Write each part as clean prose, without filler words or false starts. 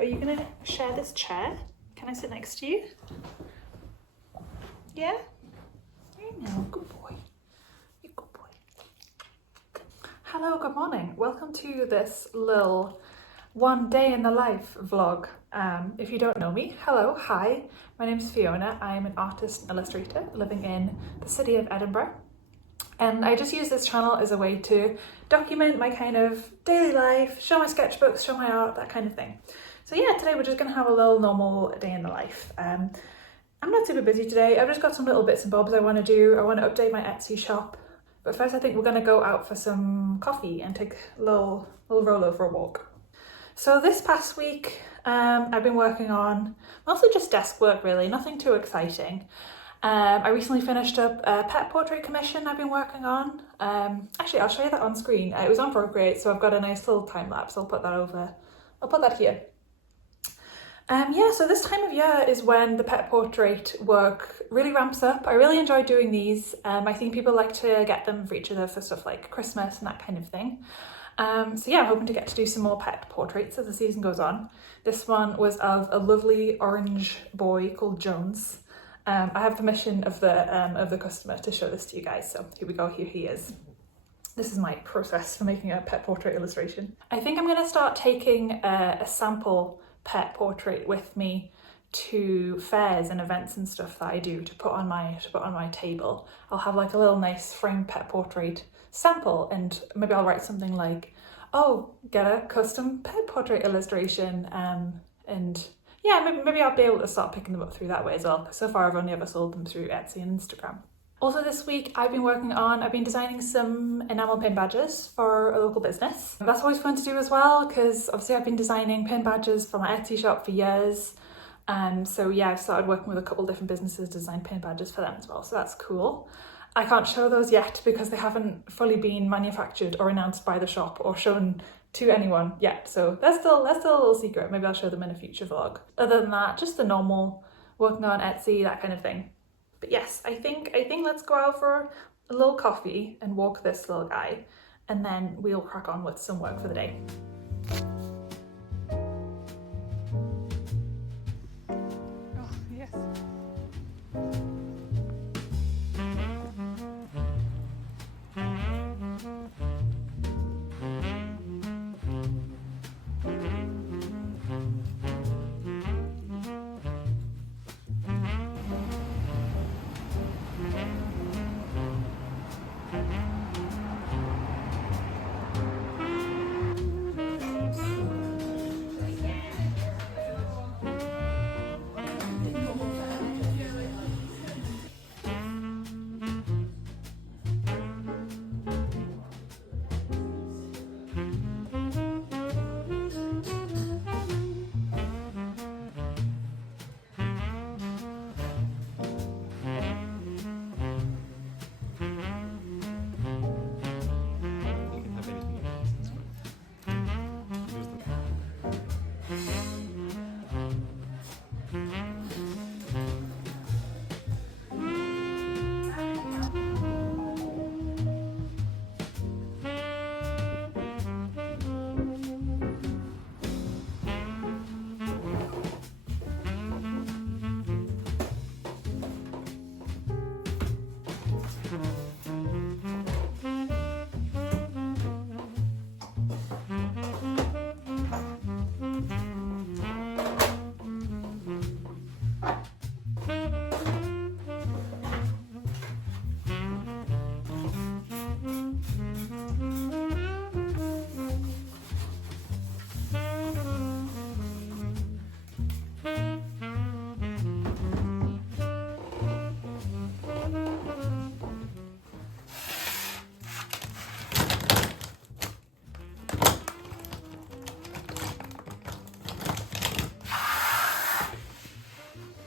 Are you gonna share this chair? Can I sit next to you? Yeah? There you go, good boy. You good boy. Hello, good morning. Welcome to this little one day in the life vlog. If you don't know me, hello, hi. My name's Fiona. I'm an artist and illustrator living in the city of Edinburgh. And I just use this channel as a way to document my kind of daily life, show my sketchbooks, show my art, that kind of thing. So yeah, today we're just gonna have a little normal day in the life. I'm not super busy today. I've just got some little bits and bobs I wanna do. I wanna update my Etsy shop. But first I think we're gonna go out for some coffee and take a little Rolo for a walk. So this past week, I've been working on mostly just desk work really, nothing too exciting. I recently finished up a pet portrait commission I've been working on. Actually, I'll show you that on screen. It was on Procreate, so I've got a nice little time lapse. I'll put that here. Yeah, so this time of year is when the pet portrait work really ramps up. I really enjoy doing these. I think people like to get them for each other for stuff like Christmas and that kind of thing. So yeah, I'm hoping to get to do some more pet portraits as the season goes on. This one was of a lovely orange boy called Jones. I have permission of the customer to show this to you guys, so here we go, here he is. This is my process for making a pet portrait illustration. I think I'm going to start taking a sample pet portrait with me to fairs and events and stuff that I do to put on my table. I'll have like a little nice framed pet portrait sample, and maybe I'll write something like, oh, get a custom pet portrait illustration, and yeah, maybe I'll be able to start picking them up through that way as well, because so far I've only ever sold them through Etsy and Instagram. Also this week I've been designing some enamel pin badges for a local business. That's always fun to do as well, because obviously I've been designing pin badges for my Etsy shop for years. So yeah, I've started working with a couple different businesses to design pin badges for them as well, so that's cool. I can't show those yet because they haven't fully been manufactured or announced by the shop or shown to anyone yet, so that's still a little secret. Maybe I'll show them in a future vlog. Other than that, just the normal working on Etsy, that kind of thing. But yes, I think let's go out for a little coffee and walk this little guy, and then we'll crack on with some work for the day. Oh, yes.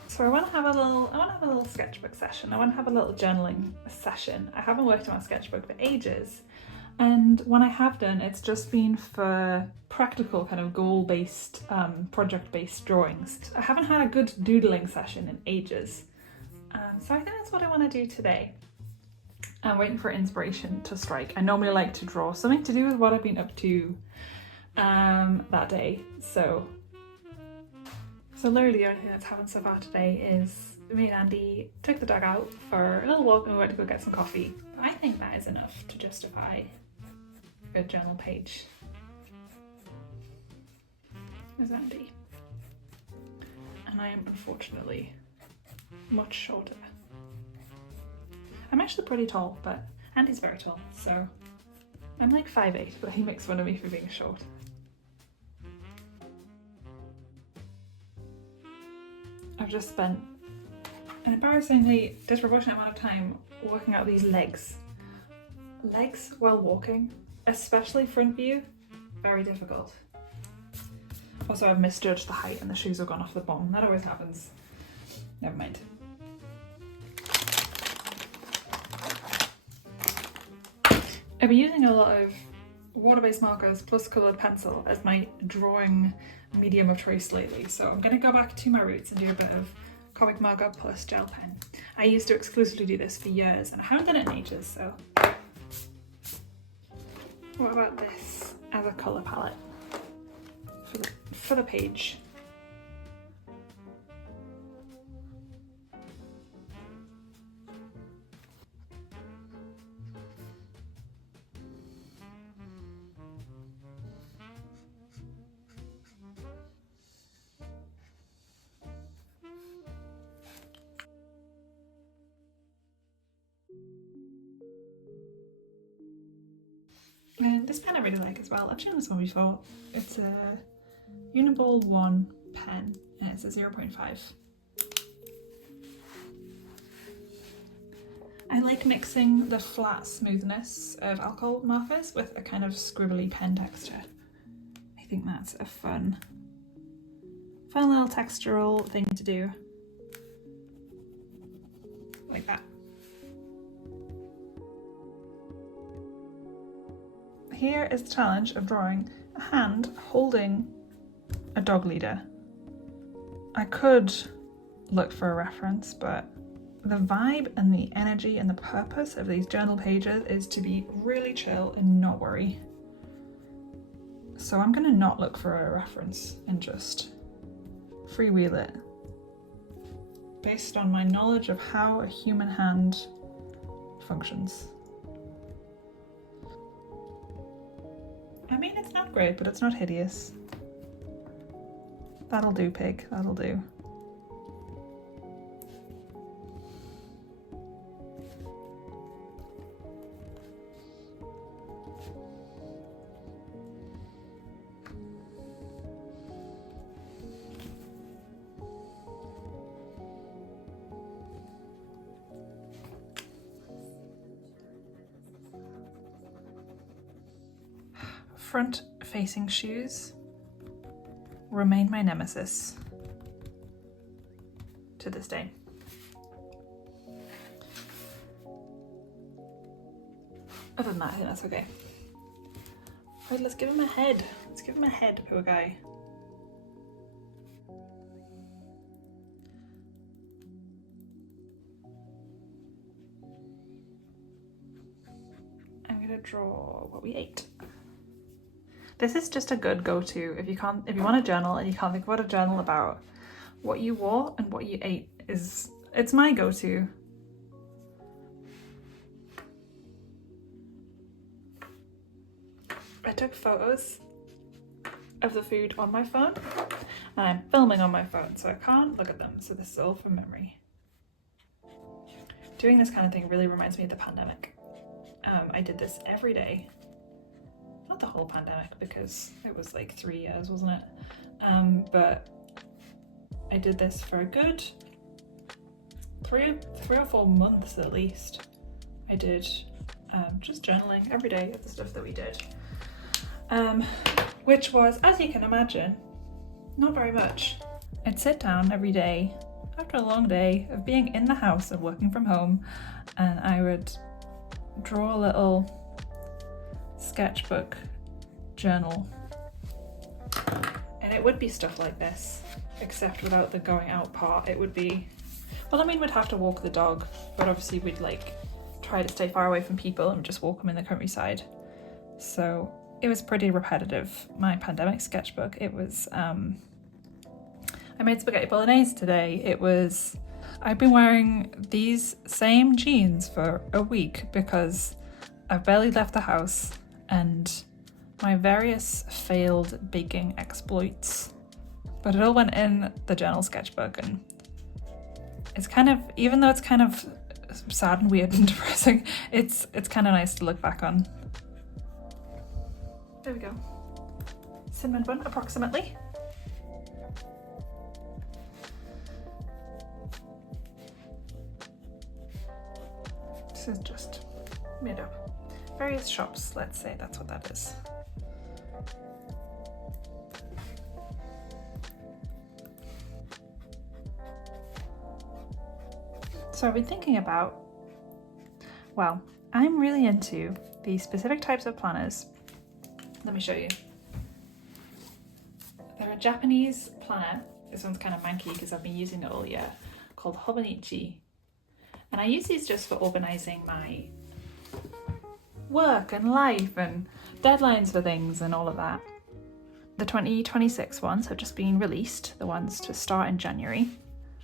So I want to have a little sketchbook session. I want to have a little journaling session. I haven't worked on my sketchbook for ages, and when I have done, it's just been for practical kind of goal-based, project-based drawings. I haven't had a good doodling session in ages, so I think that's what I want to do today. I'm waiting for inspiration to strike. I normally like to draw something to do with what I've been up to that day, so So literally the only thing that's happened so far today is me and Andy took the dog out for a little walk and we went to go get some coffee. I think that is enough to justify a good journal page. There's Andy. And I am unfortunately much shorter. I'm actually pretty tall, but Andy's very tall, so I'm like 5'8", but he makes fun of me for being short. I've just spent an embarrassingly disproportionate amount of time working out these legs. Legs while walking, especially front view, very difficult. Also, I've misjudged the height and the shoes have gone off the bottom. That always happens. Never mind. I've been using a lot of water-based markers plus coloured pencil as my drawing medium of choice lately, so I'm going to go back to my roots and do a bit of comic marker plus gel pen. I used to exclusively do this for years and I haven't done it in ages, so what about this as a colour palette for the page? And this pen I really like as well. I've shown this one before. It's a Uniball 1 pen and it's a 0.5. I like mixing the flat smoothness of alcohol markers with a kind of scribbly pen texture. I think that's a fun little textural thing to do. Like that. Here is the challenge of drawing a hand holding a dog leader. I could look for a reference, but the vibe and the energy and the purpose of these journal pages is to be really chill and not worry. So I'm gonna not look for a reference and just freewheel it based on my knowledge of how a human hand functions. I mean, it's not great, but it's not hideous. That'll do, pig, that'll do. Front-facing shoes remain my nemesis to this day. Other than that, I think that's okay. Right, let's give him a head. Let's give him a head, poor guy. I'm gonna draw what we ate. This is just a good go-to if you want a journal and you can't think of what to journal about. What you wore and what you ate it's my go-to. I took photos of the food on my phone and I'm filming on my phone, so I can't look at them, so this is all from memory. Doing this kind of thing really reminds me of the pandemic. I did this every day. Not the whole pandemic because it was like 3 years, wasn't it? But I did this for a good three or 4 months at least. I did just journaling every day of the stuff that we did. Which was, as you can imagine, not very much. I'd sit down every day after a long day of being in the house and working from home, and I would draw a little sketchbook journal, and it would be stuff like this, except without the going out part. It would be, well, I mean, we'd have to walk the dog, but obviously we'd like try to stay far away from people and just walk them in the countryside. So it was pretty repetitive, my pandemic sketchbook. It was, I I made spaghetti bolognese today. I've been wearing these same jeans for a week because I've barely left the house and my various failed baking exploits. But it all went in the journal sketchbook, and it's kind of, even though it's kind of sad and weird and depressing, it's kind of nice to look back on. There we go. Cinnamon bun, approximately. This is just made up. Various shops, let's say that's what that is. So I've been thinking about, well, I'm really into these specific types of planners. Let me show you. They're a Japanese planner. This one's kind of manky because I've been using it all year, called Hobonichi. And I use these just for organising my work and life and deadlines for things and all of that. The 2026 ones have just been released, the ones to start in January,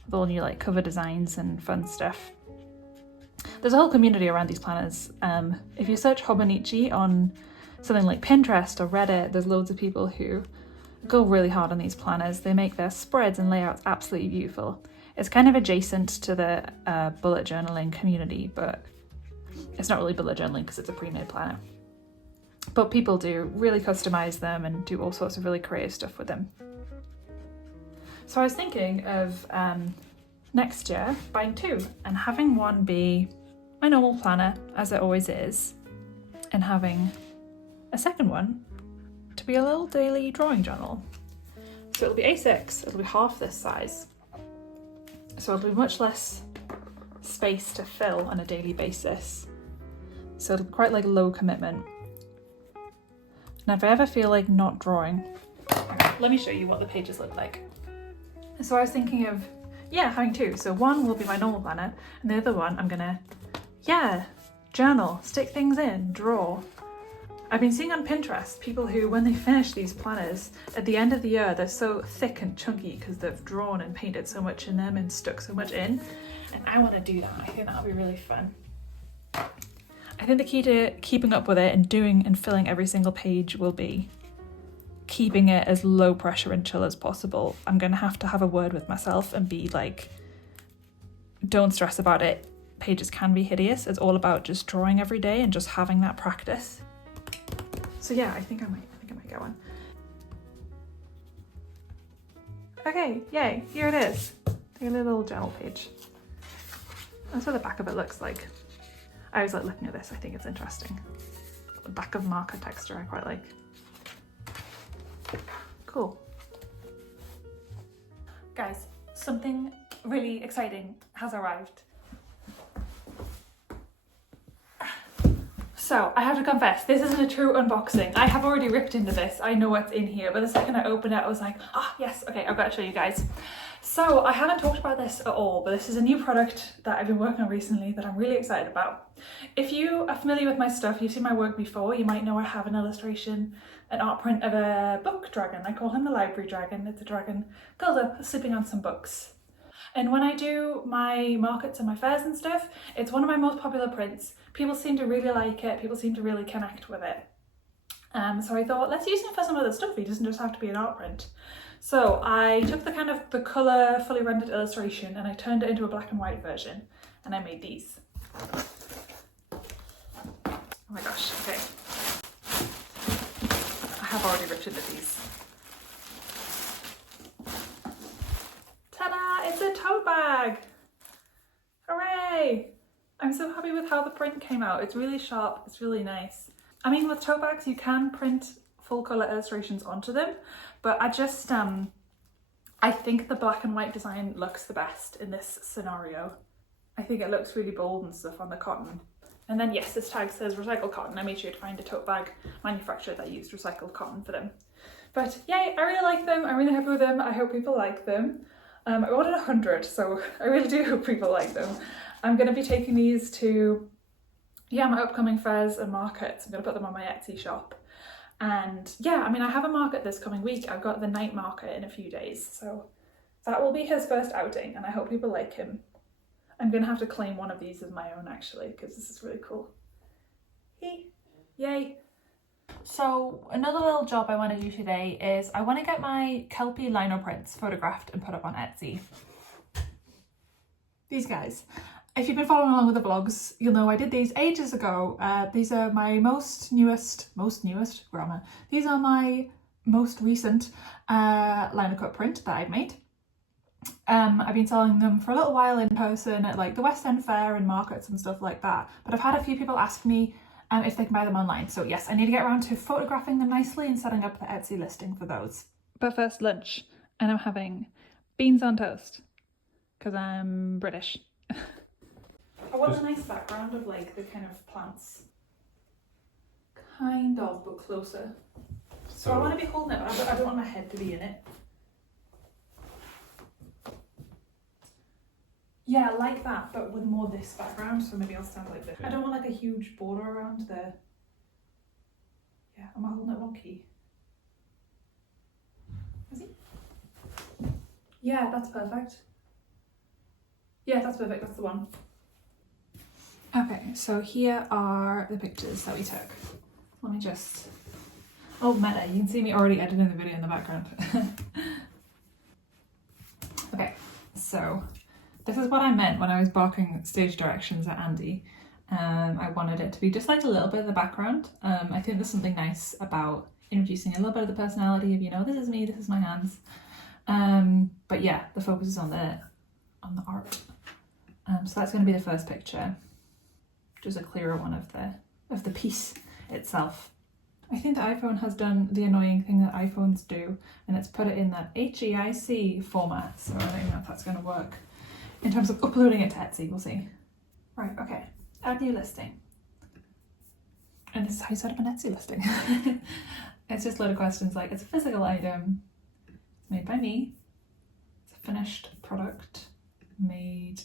with all new like cover designs and fun stuff. There's a whole community around these planners. If you search Hobonichi on something like Pinterest or Reddit, there's loads of people who go really hard on these planners. They make their spreads and layouts absolutely beautiful. It's kind of adjacent to the bullet journaling community, but it's not really bullet journaling because it's a pre-made planner. But people do really customize them and do all sorts of really creative stuff with them. So I was thinking of next year buying two and having one be my normal planner, as it always is, and having a second one to be a little daily drawing journal. So it'll be A6, it'll be half this size. So it'll be much less space to fill on a daily basis. So it'll be quite like low commitment. And if I ever feel like not drawing, let me show you what the pages look like. So I was thinking of, having two. So one will be my normal planner, and the other one I'm gonna, journal, stick things in, draw. I've been seeing on Pinterest people who, when they finish these planners, at the end of the year, they're so thick and chunky because they've drawn and painted so much in them and stuck so much in. And I want to do that. I think that'll be really fun. I think the key to keeping up with it and doing and filling every single page will be keeping it as low pressure and chill as possible. I'm going to have a word with myself and be like, don't stress about it. Pages can be hideous. It's all about just drawing every day and just having that practice. So yeah, I think I might get one. Okay, yay, here it is. Take a little journal page. That's what the back of it looks like. I always like looking at this, I think it's interesting. The back of marker texture I quite like. Cool. Guys, something really exciting has arrived. So I have to confess, this isn't a true unboxing. I have already ripped into this. I know what's in here, but the second I opened it, I was like, yes, okay, I've got to show you guys. So I haven't talked about this at all, but this is a new product that I've been working on recently that I'm really excited about. If you are familiar with my stuff, you've seen my work before, you might know I have an illustration, an art print of a book dragon. I call him the library dragon. It's a dragon curled up, sleeping on some books. And when I do my markets and my fairs and stuff, it's one of my most popular prints. People seem to really like it. People seem to really connect with it. So I thought, let's use him for some other stuff. He doesn't just have to be an art print. So I took the colour fully rendered illustration and I turned it into a black and white version and I made these. Oh my gosh, okay. I have already ripped into these. Ta-da! It's a tote bag! Hooray! I'm so happy with how the print came out. It's really sharp, it's really nice. I mean, with tote bags you can print full colour illustrations onto them, but I think the black and white design looks the best in this scenario. I think it looks really bold and stuff on the cotton. And then yes, this tag says recycled cotton. I made sure to find a tote bag manufacturer that used recycled cotton for them. But yay, I really like them. I'm really happy with them. I hope people like them. I ordered 100, so I really do hope people like them. I'm going to be taking these to, my upcoming fairs and markets. I'm going to put them on my Etsy shop. And yeah, I mean, I have a market this coming week. I've got the night market in a few days, so That will be his first outing, and I hope people like him. I'm gonna have to claim one of these as my own actually, because this is really cool. Yay! So another little job I want to do today is I want to get my Kelpie lino prints photographed and put up on Etsy. These guys. If you've been following along with the vlogs, you'll know I did these ages ago. These are my most newest grammar. These are my most recent linocut print that I've made. I've been selling them for a little while in person at like the West End Fair and markets and stuff like that. But I've had a few people ask me if they can buy them online. So yes, I need to get around to photographing them nicely and setting up the Etsy listing for those. But first, lunch. And I'm having beans on toast because I'm British. I want a nice background of like the kind of plants. Kind of, but closer. So I want to be holding it, but I don't want my head to be in it. Yeah, like that, but with more this background, so maybe I'll stand like this. I don't want like a huge border around there. Yeah, am I holding it wonky? Is it? Yeah, that's perfect. Yeah, that's perfect, that's the one. Okay, so here are the pictures that we took. Let me just... Oh, meta, you can see me already editing the video in the background. Okay, so... This is what I meant when I was barking stage directions at Andy. I wanted it to be just like a little bit of the background. I think there's something nice about introducing a little bit of the personality of, you know, this is me, this is my hands. But yeah, the focus is on the art. So that's going to be the first picture. Just a clearer one of the piece itself. I think the iPhone has done the annoying thing that iPhones do, and it's put it in that HEIC format. So I don't know if that's going to work. In terms of uploading it to Etsy, we'll see. Right, okay. Add new listing. And this is how you set up an Etsy listing. It's just a load of questions like, it's a physical item, it's made by me, it's a finished product, made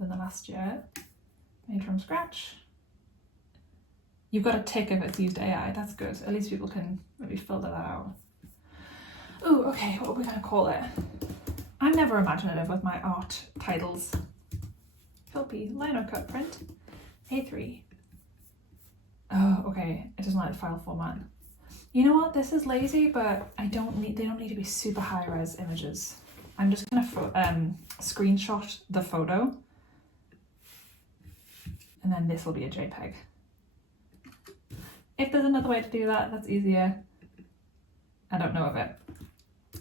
in the last year, made from scratch. You've got a tick if it's used AI, that's good. At least people can maybe filter that out. Ooh, okay, what are we gonna call it? I'm never imaginative with my art titles. Kelpie, linocut print, A3. Oh, okay, it doesn't like the file format. You know what, this is lazy, but they don't need to be super high res images. I'm just gonna screenshot the photo, and then this will be a JPEG. If there's another way to do that, that's easier. I don't know of it.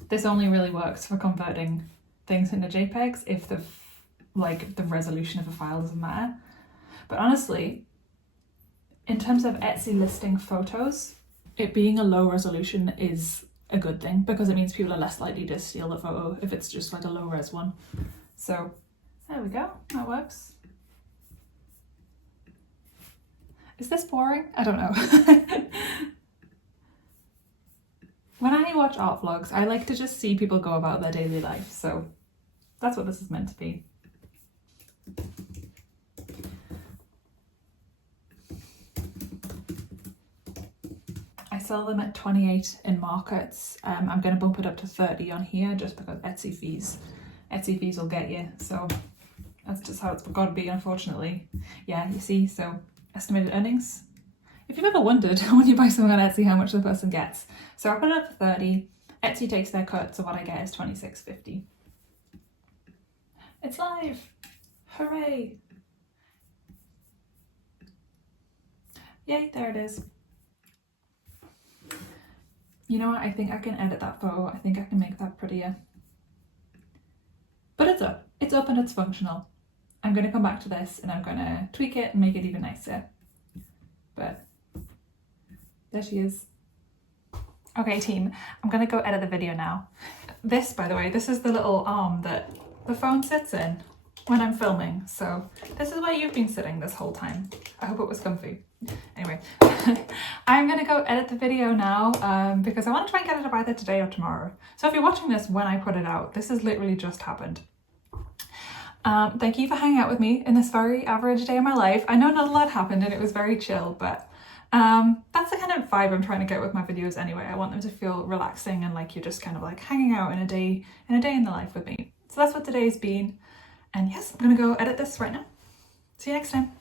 This only really works for converting things into JPEGs if the resolution of a file doesn't matter. But honestly, in terms of Etsy listing photos, it being a low resolution is a good thing because it means people are less likely to steal the photo if it's just like a low res one. So there we go, that works. Is this boring? I don't know. When I watch art vlogs, I like to just see people go about their daily life, so that's what this is meant to be. I sell them at 28 in markets. I'm going to bump it up to 30 on here just because Etsy fees will get you, so that's just how it's got to be, unfortunately. Yeah, you see, so estimated earnings. If you've ever wondered when you buy something on Etsy how much the person gets. So I put it up to 30, Etsy takes their cut, so what I get is $26.50. It's live! Hooray! Yay, there it is. You know what, I think I can edit that photo, I think I can make that prettier. But it's up and it's functional. I'm going to come back to this and I'm going to tweak it and make it even nicer. But there she is. Okay team, I'm gonna go edit the video now. This, by the way, this is the little arm that the phone sits in when I'm filming. So this is where you've been sitting this whole time. I hope it was comfy. Anyway, I'm gonna go edit the video now because I want to try and get it up either today or tomorrow. So if you're watching this when I put it out, this has literally just happened. Thank you for hanging out with me in this very average day of my life. I know not a lot happened and it was very chill, but That's the kind of vibe I'm trying to get with my videos anyway. I want them to feel relaxing and like you're just kind of like hanging out in a day in the life with me. So that's what today's been. And yes, I'm gonna go edit this right now. See you next time.